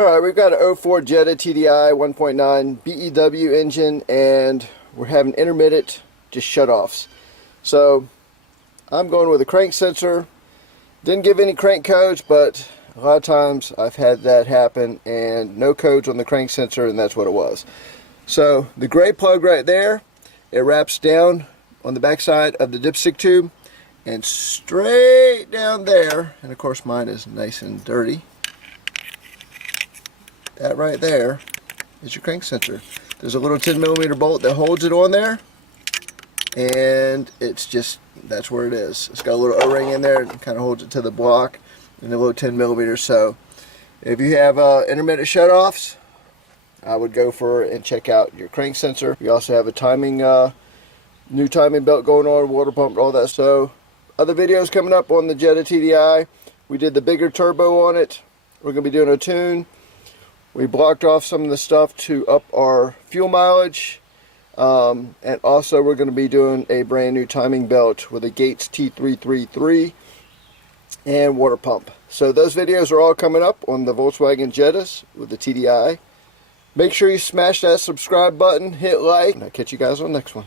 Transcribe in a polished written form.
Alright, we've got an 04 Jetta TDI 1.9 BEW engine, and we're having intermittent just shut-offs. So I'm going with a crank sensor. Didn't give any crank codes, but a lot of times I've had that happen and no codes on the crank sensor, and that's what it was. So the gray plug right there, it wraps down on the back side of the dipstick tube and straight down there, and of course mine is nice and dirty. That right there is your crank sensor. There's a little 10mm bolt that holds it on there, and it's just, that's where it is. It's got a little O-ring in there that kind of holds it to the block, and a little 10mm. So if you have intermittent shutoffs, I would go for it and check out your crank sensor. We also have a timing, new timing belt going on, water pump, all that. So other videos coming up on the Jetta TDI. We did the bigger turbo on it. We're going to be doing a tune. We blocked off some of the stuff to up our fuel mileage, and also we're going to be doing a brand new timing belt with a Gates T333 and water pump. So those videos are all coming up on the Volkswagen Jettas with the TDI. Make sure you smash that subscribe button, hit like, and I'll catch you guys on the next one.